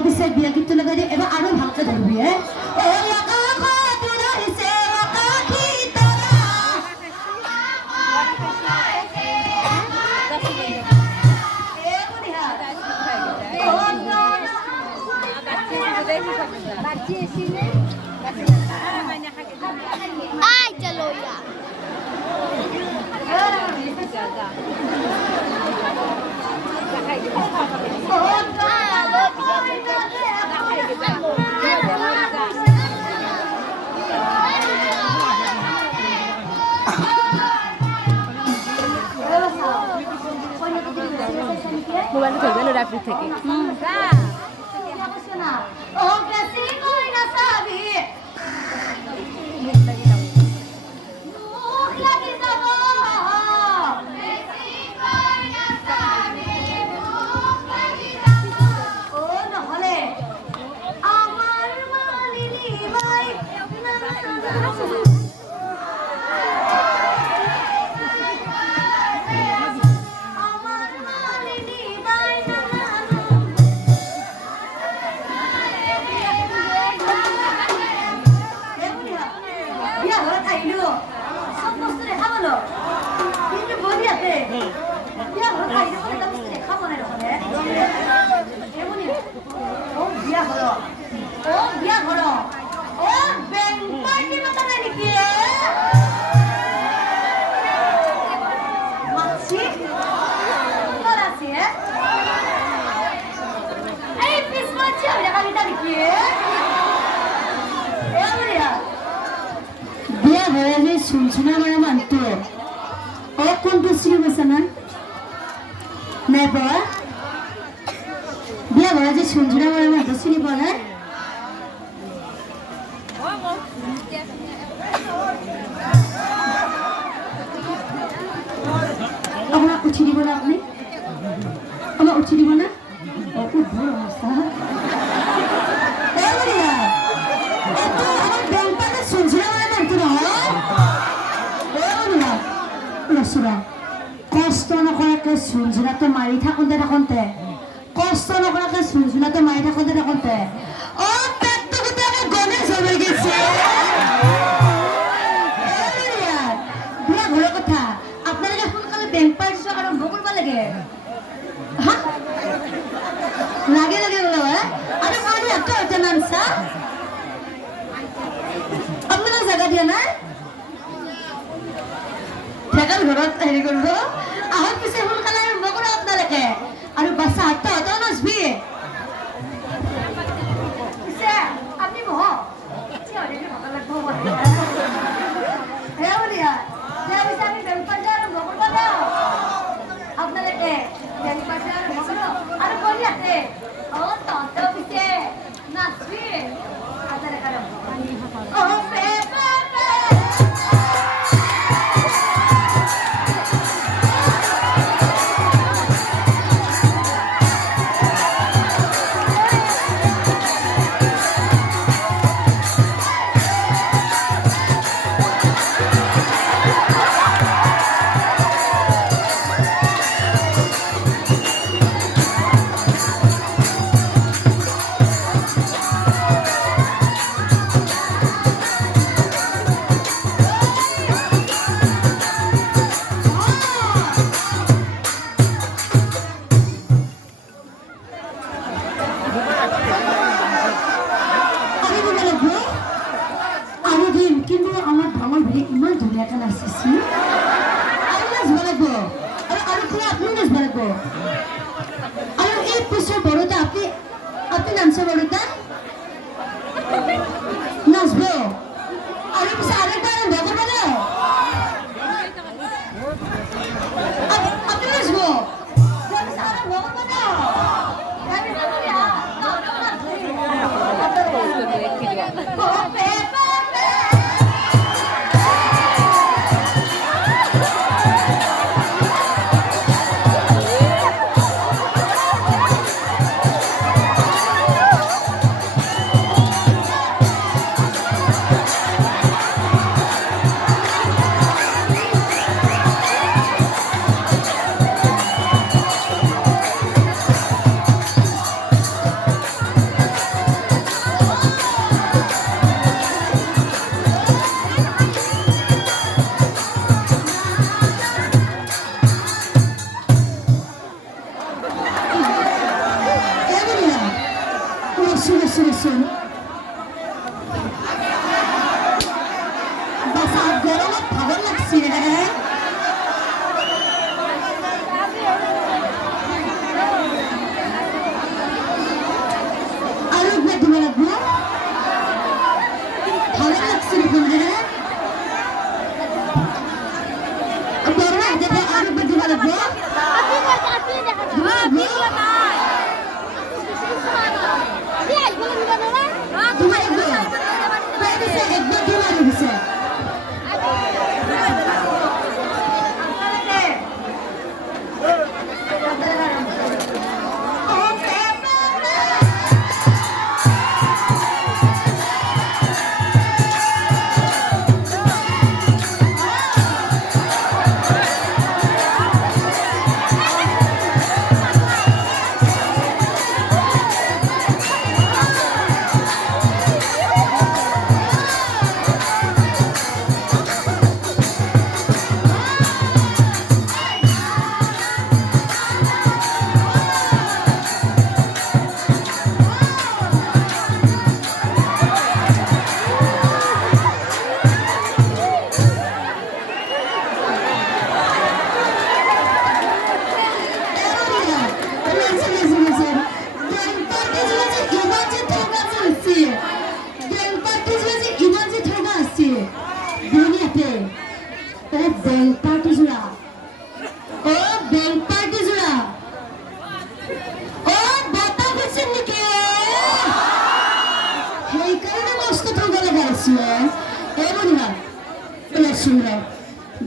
পিছে বিয়া গীতটো লগাই দিম এবাৰ আৰু ভালকে ধৰিবি Ay, chalo ya. মোবাইল থেকে গেল রাত্রি থেকে বিয়া হয়ে যে শুনছুনা মারা মানতো ও কোনটো চিনি পাইছা না নাই পোৱা বিয়া হয়ে যে শুনছুনা মাৰা মানতো চিনি পোৱা নাই আপোনাক উঠি দিব না আপুনি আমাক উঠি দিব না উঠব অৱস্থা কষ্ট নকৰাকে চুনচুনাটো মাৰি থাকোঁতে কষ্ট নকৰাকে চুনচুনাটো মাৰি থাকোঁতে অ পেটটো গোটেই গনে জ্বলি গৈছে বিয়া ঘৰৰ কথা আপোনালোকে সোনকালে বেংক পাৰ্টিটো আৰম্ভ কৰিব লাগে লাগে বোলে আৰু মই এটা নাম চা আপোনালোক জাগা দিয়া নাই ঠেকাল ঘৰত হেৰি কৰিব আহক পিছে সোনকালে আৰম্ভ কৰা আপোনালোকে আৰু বাচ্চা হাতটা নাচবি পিছে আপুনি বহক আমি বেংপাৰ্টি আৰম্ভ কৰিব যাওঁ আপোনালোকে বেংপাৰ্টি আৰম্ভ কৰক আৰু বলি আছে তহঁতেও পিছে নাচবি আপোনালোকে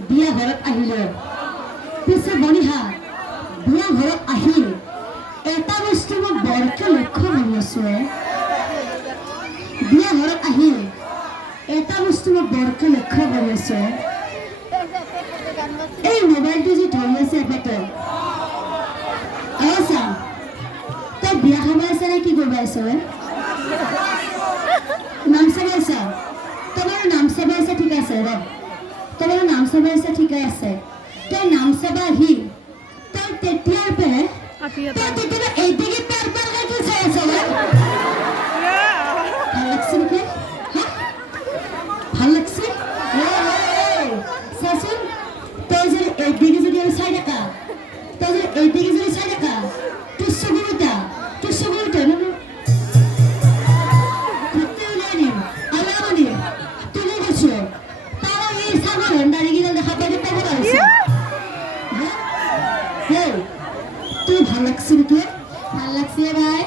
বিয়া ঘৰত আহিলে পিছে বনিহা বিয়া ঘৰত আহি এটা বস্তু মই বৰকে লক্ষ্য কৰি আছো বিয়া ঘৰত আহি এটা বস্তু মই বৰকে লক্ষ্য কৰি আছো এই মোবাইলটো যে ধৰি আছে এপেটে চা তই বিয়া খাব আছে নে কি কৰিব আছ নাম চাব আছা তোমাৰ নাম চাব আছে ঠিক আছে ৰ তোমাৰ নাম চাব আছে ঠিক আছে তই নাম চাব আহি তই তেতিয়াৰ পৰা তই তেতিয়া এইদিকে পাৰ পাৰ কি চাই আছ ভাল লাগছে নেকি ভাল লাগছে চাচোন তই যদি এইদিকে যদি চাই থাকা তই যদি এইদিকে যদি চাই থাকা তোৰ চকুটা তুই ভাল লাগছে নেকি ভাল লাগছে ভাই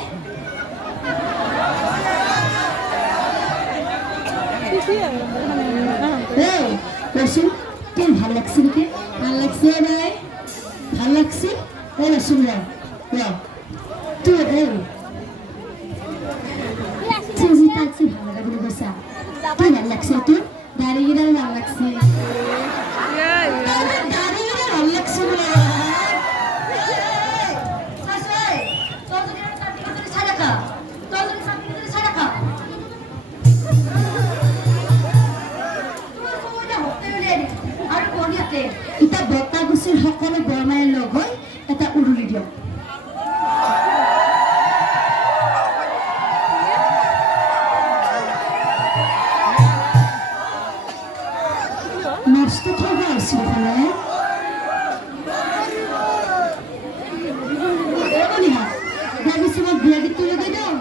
রসুন তুই ভাল লাগছে নাকি ভাল লাগছে ভাই ভাল লাগছে ও রসুন তুই তুই তাকে ভালো লাগে বলে বসা তুই ভাল লাগছে তুই দাঁড়িয়ে ভাল লাগছে দাঁড়িয়ে ভাল লাগছে এতিয়া বতাকুচিৰ সকলো বৰমায়ে লগ হৈ এটা উৰুলি দিয়ক নষ্ট থব আছিল ফালে ভাবিছো মই বিয়া গীতটো লগাই দিওঁ